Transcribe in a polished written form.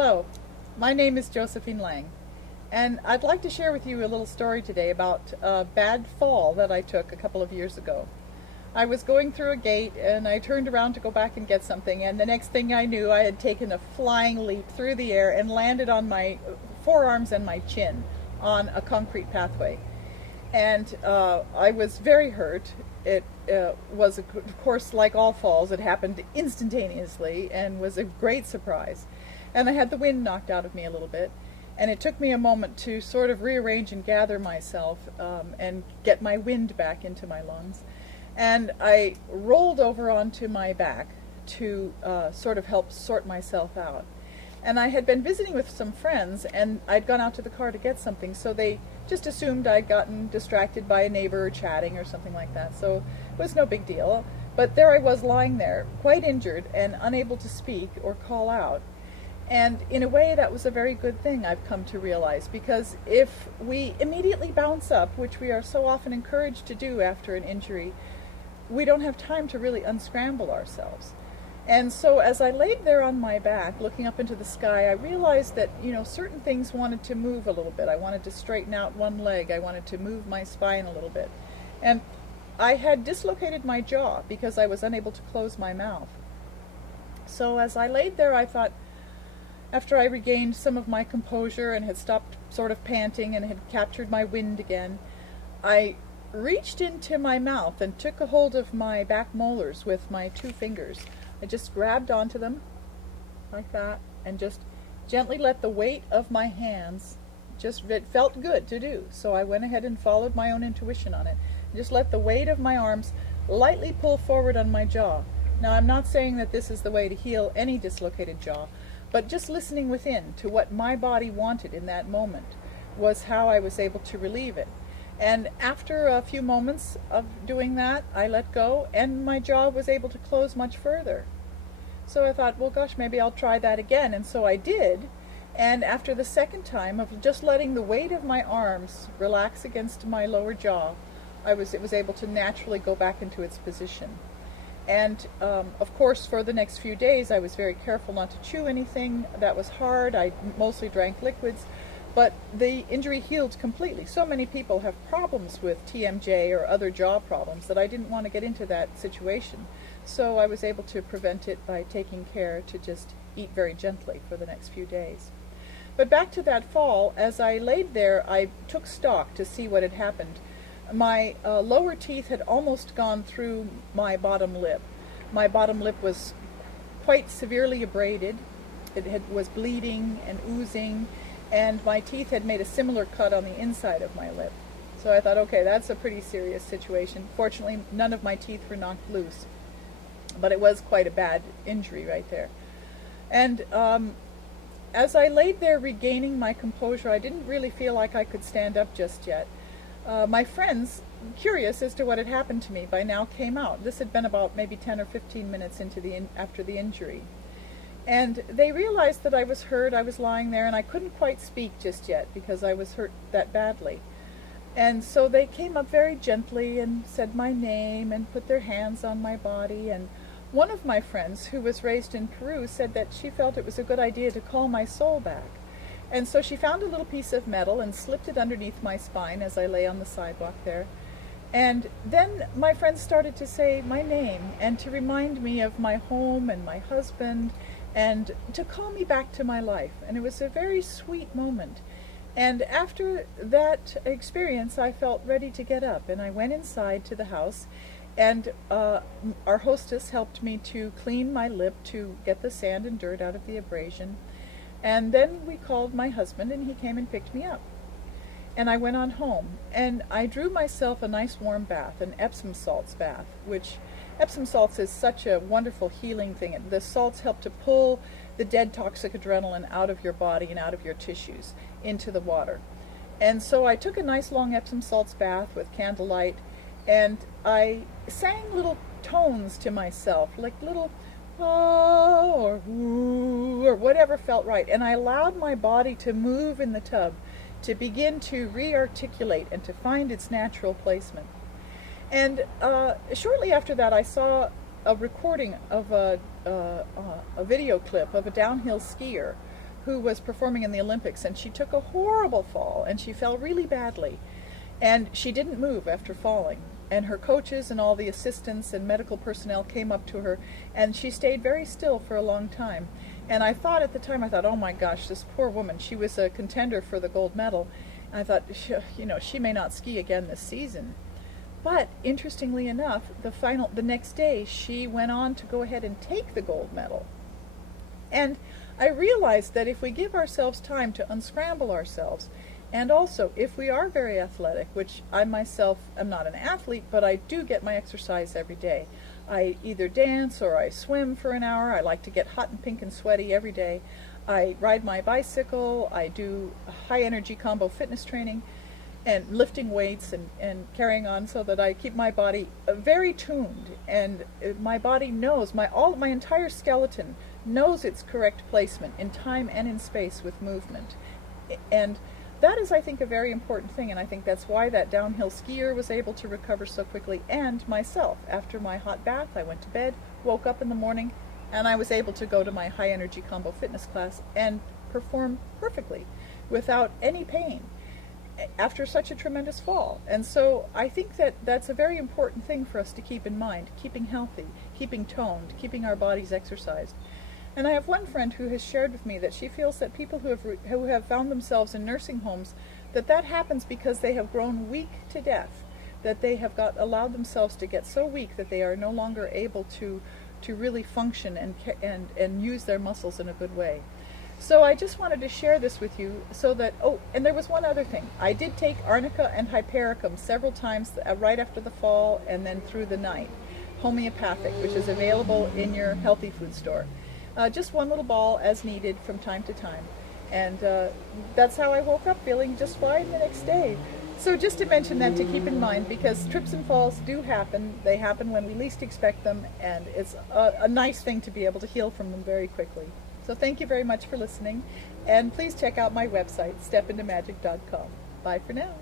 Hello, my name is Josephine Lang, and I'd like to share with you a little story today about a bad fall that I took a couple of years ago. I was going through a gate and I turned around to go back and get something, and the next thing I knew I had taken a flying leap through the air and landed on my forearms and my chin on a concrete pathway. And I was very hurt. It was, of course, like all falls, it happened instantaneously and was a great surprise. And I had the wind knocked out of me a little bit, and it took me a moment to sort of rearrange and gather myself and get my wind back into my lungs. And I rolled over onto my back to sort of help sort myself out. And I had been visiting with some friends, and I'd gone out to the car to get something, so they just assumed I'd gotten distracted by a neighbor chatting or something like that, so it was no big deal. But there I was lying there, quite injured and unable to speak or call out. And in a way, that was a very good thing, I've come to realize, because if we immediately bounce up, which we are so often encouraged to do after an injury, we don't have time to really unscramble ourselves. And so as I laid there on my back, looking up into the sky, I realized that, certain things wanted to move a little bit. I wanted to straighten out one leg. I wanted to move my spine a little bit. And I had dislocated my jaw because I was unable to close my mouth. So as I laid there, I thought, after I regained some of my composure and had stopped sort of panting and had captured my wind again, I reached into my mouth and took a hold of my back molars with my 2 fingers. I just grabbed onto them like that and just gently let the weight of my hands, it felt good to do, so I went ahead and followed my own intuition on it. Just let the weight of my arms lightly pull forward on my jaw. Now, I'm not saying that this is the way to heal any dislocated jaw, but just listening within to what my body wanted in that moment was how I was able to relieve it. And after a few moments of doing that, I let go, and my jaw was able to close much further. So I thought, well, gosh, maybe I'll try that again. And so I did. And after the second time of just letting the weight of my arms relax against my lower jaw, it was able to naturally go back into its position. And of course, for the next few days, I was very careful not to chew anything that was hard. I mostly drank liquids. But the injury healed completely. So many people have problems with TMJ or other jaw problems that I didn't want to get into that situation. So I was able to prevent it by taking care to just eat very gently for the next few days. But back to that fall, as I laid there, I took stock to see what had happened. My lower teeth had almost gone through my bottom lip. My bottom lip was quite severely abraded. It was bleeding and oozing, and my teeth had made a similar cut on the inside of my lip. So I thought, okay, that's a pretty serious situation. Fortunately, none of my teeth were knocked loose, but it was quite a bad injury right there. And as I laid there regaining my composure, I didn't really feel like I could stand up just yet. My friends, curious as to what had happened to me, by now came out. This had been about maybe 10 or 15 minutes after the injury. And they realized that I was hurt. I was lying there, and I couldn't quite speak just yet because I was hurt that badly. And so they came up very gently and said my name and put their hands on my body. And one of my friends, who was raised in Peru, said that she felt it was a good idea to call my soul back. And so she found a little piece of metal and slipped it underneath my spine as I lay on the sidewalk there. And then my friends started to say my name and to remind me of my home and my husband, and to call me back to my life. And it was a very sweet moment. And after that experience, I felt ready to get up, and I went inside to the house, and our hostess helped me to clean my lip to get the sand and dirt out of the abrasion. And then we called my husband, and he came and picked me up. And I went on home, and I drew myself a nice warm bath, an Epsom salts bath, which Epsom salts is such a wonderful healing thing. The salts help to pull the dead toxic adrenaline out of your body and out of your tissues into the water. And so I took a nice long Epsom salts bath with candlelight, and I sang little tones to myself, like little oh or ooh or whatever felt right. And I allowed my body to move in the tub, to begin to re-articulate and to find its natural placement. And shortly after that, I saw a recording of a video clip of a downhill skier who was performing in the Olympics, and she took a horrible fall, and she fell really badly. And she didn't move after falling. And her coaches and all the assistants and medical personnel came up to her, and she stayed very still for a long time. And I thought at the time, oh my gosh, this poor woman, she was a contender for the gold medal. And I thought, she may not ski again this season. But interestingly enough, the next day, she went on to go ahead and take the gold medal. And I realized that if we give ourselves time to unscramble ourselves, and also if we are very athletic, which I myself am not an athlete, but I do get my exercise every day. I either dance or I swim for an hour. I like to get hot and pink and sweaty every day. I ride my bicycle. I do high energy combo fitness training and lifting weights and carrying on, so that I keep my body very tuned, and my body knows, my entire skeleton knows its correct placement in time and in space with movement. And that is, I think, a very important thing, and I think that's why that downhill skier was able to recover so quickly, and myself. After my hot bath, I went to bed, woke up in the morning, and I was able to go to my high energy combo fitness class and perform perfectly without any pain after such a tremendous fall. And so I think that that's a very important thing for us to keep in mind, keeping healthy, keeping toned, keeping our bodies exercised. And I have one friend who has shared with me that she feels that people who have found themselves in nursing homes, that happens because they have grown weak to death, that they have allowed themselves to get so weak that they are no longer able to really function and use their muscles in a good way. So I just wanted to share this with you so that, and there was one other thing. I did take arnica and hypericum several times right after the fall and then through the night, homeopathic, which is available in your healthy food store. Just one little ball as needed from time to time. And that's how I woke up, feeling just fine the next day. So just to mention that, to keep in mind, because trips and falls do happen. They happen when we least expect them, and it's a nice thing to be able to heal from them very quickly. So thank you very much for listening, and please check out my website, stepintomagic.com. Bye for now.